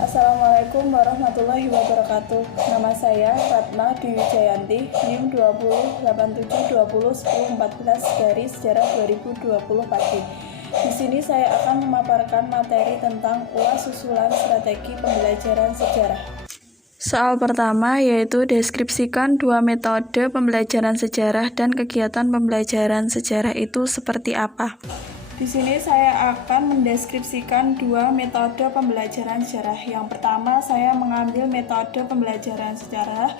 Assalamualaikum warahmatullahi wabarakatuh. Nama saya Ratna Dewi Jayanti, NIM 2087201014 dari Sejarah 2020 pagi. Di sini saya akan memaparkan materi tentang UAS susulan strategi pembelajaran sejarah. Soal pertama yaitu deskripsikan dua metode pembelajaran sejarah dan kegiatan pembelajaran sejarah itu seperti apa. Di sini saya akan mendeskripsikan dua metode pembelajaran sejarah. Yang pertama, saya mengambil metode pembelajaran sejarah,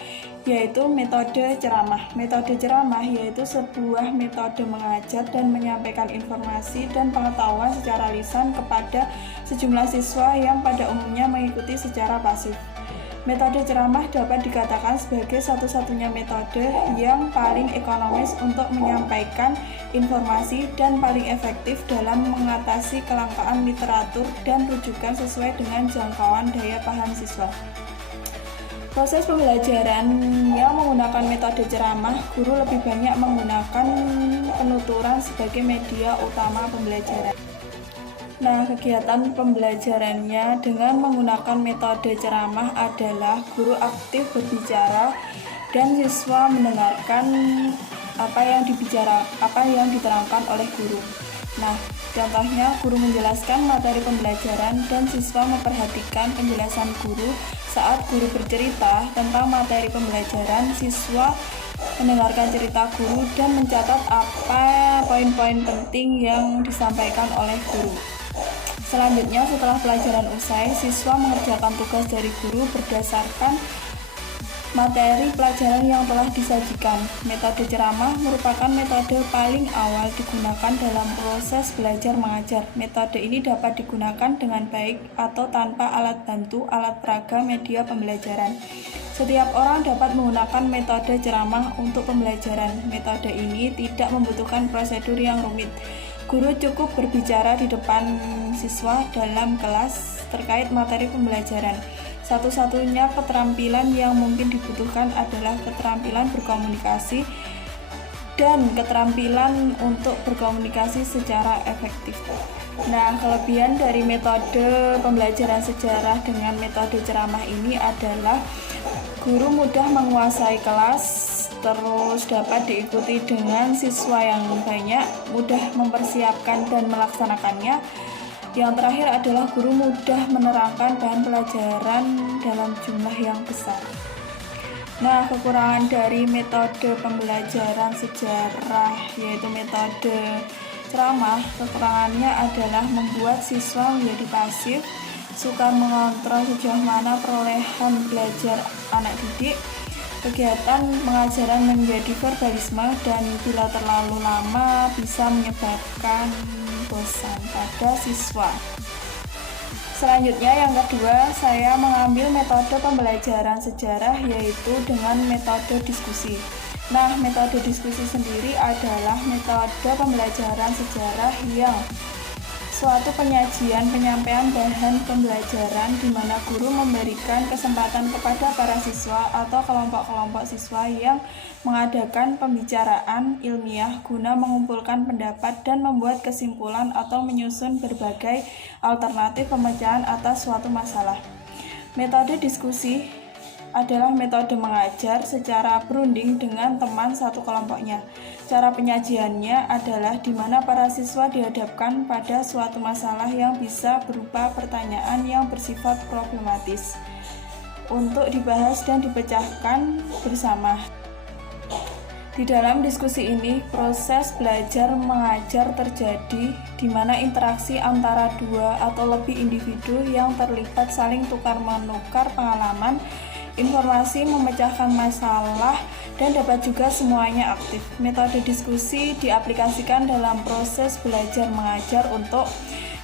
yaitu metode ceramah. Metode ceramah yaitu sebuah metode mengajar dan menyampaikan informasi dan pengetahuan secara lisan kepada sejumlah siswa yang pada umumnya mengikuti secara pasif. Metode ceramah dapat dikatakan sebagai satu-satunya metode yang paling ekonomis untuk menyampaikan informasi dan paling efektif dalam mengatasi kelangkaan literatur dan rujukan sesuai dengan jangkauan daya paham siswa. Proses pembelajaran yang menggunakan metode ceramah, guru lebih banyak menggunakan penuturan sebagai media utama pembelajaran. Nah, kegiatan pembelajarannya dengan menggunakan metode ceramah adalah guru aktif berbicara dan siswa mendengarkan apa yang diterangkan oleh guru. Nah, contohnya guru menjelaskan materi pembelajaran dan siswa memperhatikan penjelasan guru. Saat guru bercerita tentang materi pembelajaran, siswa mendengarkan cerita guru dan mencatat apa poin-poin penting yang disampaikan oleh guru. Selanjutnya, setelah pelajaran usai, siswa mengerjakan tugas dari guru berdasarkan materi pelajaran yang telah disajikan. Metode ceramah merupakan metode paling awal digunakan dalam proses belajar mengajar. Metode ini dapat digunakan dengan baik atau tanpa alat bantu, alat peraga, media pembelajaran. Setiap orang dapat menggunakan metode ceramah untuk pembelajaran. Metode ini tidak membutuhkan prosedur yang rumit. Guru cukup berbicara di depan siswa dalam kelas terkait materi pembelajaran. Satu-satunya keterampilan yang mungkin dibutuhkan adalah keterampilan berkomunikasi dan keterampilan untuk berkomunikasi secara efektif. Nah, kelebihan dari metode pembelajaran sejarah dengan metode ceramah ini adalah guru mudah menguasai kelas, terus dapat diikuti dengan siswa yang banyak, mudah mempersiapkan dan melaksanakannya. Yang terakhir adalah guru mudah menerangkan bahan pelajaran dalam jumlah yang besar. Nah, kekurangan dari metode pembelajaran sejarah yaitu metode ceramah, kekurangannya adalah membuat siswa menjadi pasif, sukar mengontrol sejauh mana perolehan belajar anak didik. Kegiatan pengajaran menjadi verbalisme dan bila terlalu lama bisa menyebabkan bosan pada siswa. Selanjutnya, yang kedua, saya mengambil metode pembelajaran sejarah yaitu dengan metode diskusi. Nah, metode diskusi sendiri adalah metode pembelajaran sejarah yang suatu penyampaian bahan pembelajaran di mana guru memberikan kesempatan kepada para siswa atau kelompok-kelompok siswa yang mengadakan pembicaraan ilmiah guna mengumpulkan pendapat dan membuat kesimpulan atau menyusun berbagai alternatif pemecahan atas suatu masalah. Metode diskusi adalah metode mengajar secara berunding dengan teman satu kelompoknya. Cara penyajiannya adalah di mana para siswa dihadapkan pada suatu masalah yang bisa berupa pertanyaan yang bersifat problematis untuk dibahas dan dipecahkan bersama. Di dalam diskusi ini, proses belajar mengajar terjadi di mana interaksi antara dua atau lebih individu yang terlibat saling tukar-menukar pengalaman, informasi, memecahkan masalah, dan dapat juga semuanya aktif. Metode diskusi diaplikasikan dalam proses belajar mengajar untuk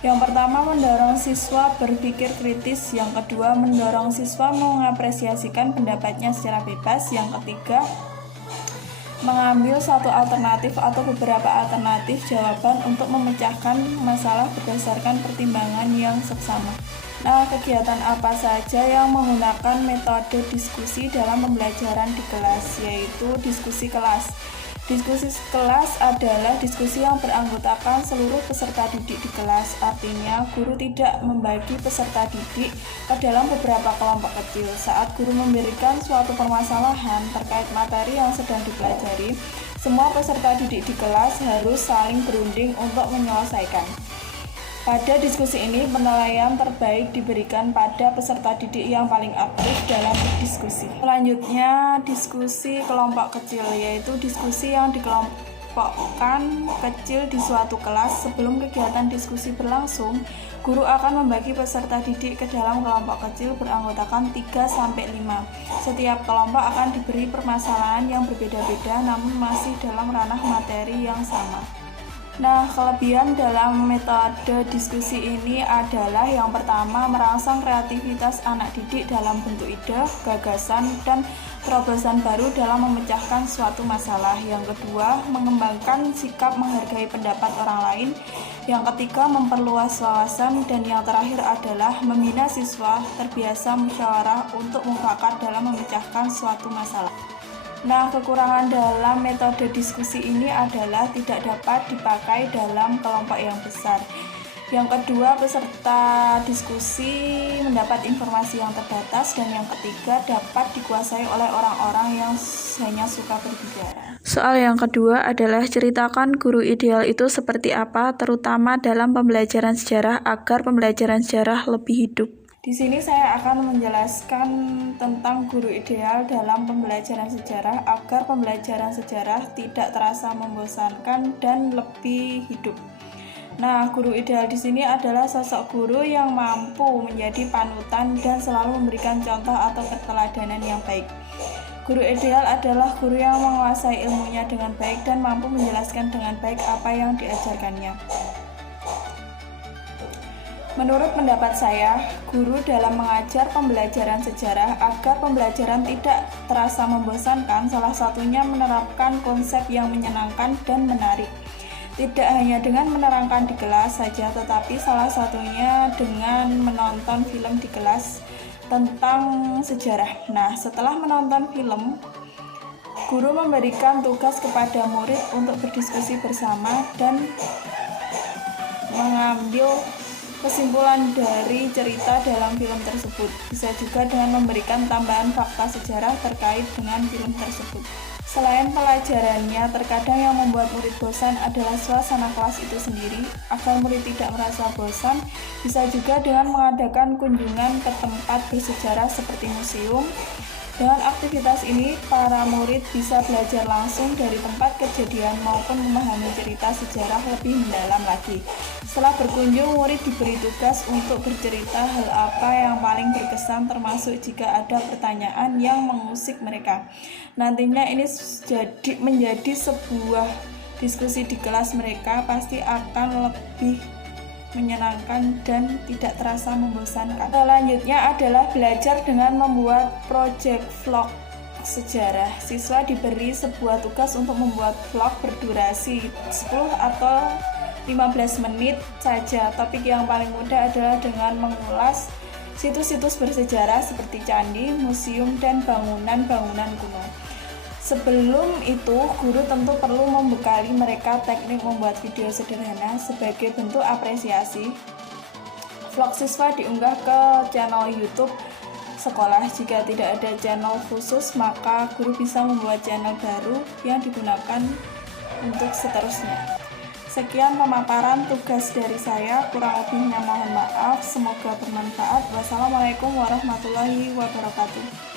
yang pertama, mendorong siswa berpikir kritis. Yang kedua, mendorong siswa mengapresiasikan pendapatnya secara bebas. Yang ketiga, mengambil satu alternatif atau beberapa alternatif jawaban untuk memecahkan masalah berdasarkan pertimbangan yang seksama. Nah, kegiatan apa saja yang menggunakan metode diskusi dalam pembelajaran di kelas, yaitu diskusi kelas. Diskusi kelas adalah diskusi yang beranggotakan seluruh peserta didik di kelas. Artinya, guru tidak membagi peserta didik ke dalam beberapa kelompok kecil. Saat guru memberikan suatu permasalahan terkait materi yang sedang dipelajari, semua peserta didik di kelas harus saling berunding untuk menyelesaikan. Pada diskusi ini, penilaian terbaik diberikan pada peserta didik yang paling aktif dalam berdiskusi. Selanjutnya, diskusi kelompok kecil, yaitu diskusi yang dikelompokkan kecil di suatu kelas. Sebelum kegiatan diskusi berlangsung, guru akan membagi peserta didik ke dalam kelompok kecil beranggotakan 3-5. Setiap kelompok akan diberi permasalahan yang berbeda-beda namun masih dalam ranah materi yang sama. Nah, kelebihan dalam metode diskusi ini adalah yang pertama, merangsang kreativitas anak didik dalam bentuk ide, gagasan, dan terobosan baru dalam memecahkan suatu masalah. Yang kedua, mengembangkan sikap menghargai pendapat orang lain. Yang ketiga, memperluas wawasan. Dan yang terakhir adalah membina siswa terbiasa musyawarah untuk mufakat dalam memecahkan suatu masalah. Nah, kekurangan dalam metode diskusi ini adalah tidak dapat dipakai dalam kelompok yang besar. Yang kedua, peserta diskusi mendapat informasi yang terbatas. Dan yang ketiga, dapat dikuasai oleh orang-orang yang hanya suka berbicara. Soal yang kedua adalah ceritakan guru ideal itu seperti apa, terutama dalam pembelajaran sejarah agar pembelajaran sejarah lebih hidup. Di sini saya akan menjelaskan tentang guru ideal dalam pembelajaran sejarah agar pembelajaran sejarah tidak terasa membosankan dan lebih hidup. Nah, guru ideal di sini adalah sosok guru yang mampu menjadi panutan dan selalu memberikan contoh atau keteladanan yang baik. Guru ideal adalah guru yang menguasai ilmunya dengan baik dan mampu menjelaskan dengan baik apa yang diajarkannya. Menurut pendapat saya, guru dalam mengajar pembelajaran sejarah agar pembelajaran tidak terasa membosankan, salah satunya menerapkan konsep yang menyenangkan dan menarik. Tidak hanya dengan menerangkan di kelas saja, tetapi salah satunya dengan menonton film di kelas tentang sejarah. Nah, setelah menonton film, guru memberikan tugas kepada murid untuk berdiskusi bersama dan mengambil kesimpulan dari cerita dalam film tersebut. Bisa juga dengan memberikan tambahan fakta sejarah terkait dengan film tersebut. Selain pelajarannya, terkadang yang membuat murid bosan adalah suasana kelas itu sendiri. Agar murid tidak merasa bosan, bisa juga dengan mengadakan kunjungan ke tempat bersejarah seperti museum. Dengan aktivitas ini, para murid bisa belajar langsung dari tempat kejadian maupun memahami cerita sejarah lebih mendalam lagi. Setelah berkunjung, murid diberi tugas untuk bercerita hal apa yang paling berkesan, termasuk jika ada pertanyaan yang mengusik mereka. Nantinya ini menjadi sebuah diskusi di kelas mereka, pasti akan lebih menyenangkan dan tidak terasa membosankan. Selanjutnya adalah belajar dengan membuat project vlog sejarah. Siswa diberi sebuah tugas untuk membuat vlog berdurasi 10 atau 15 menit saja. Topik yang paling mudah adalah dengan mengulas situs-situs bersejarah seperti candi, museum, dan bangunan-bangunan kuno. Sebelum itu, guru tentu perlu membekali mereka teknik membuat video sederhana sebagai bentuk apresiasi. Vlog siswa diunggah ke channel YouTube sekolah. Jika tidak ada channel khusus, maka guru bisa membuat channel baru yang digunakan untuk seterusnya. Sekian pemaparan tugas dari saya, kurang lebihnya mohon maaf, semoga bermanfaat. Wassalamualaikum warahmatullahi wabarakatuh.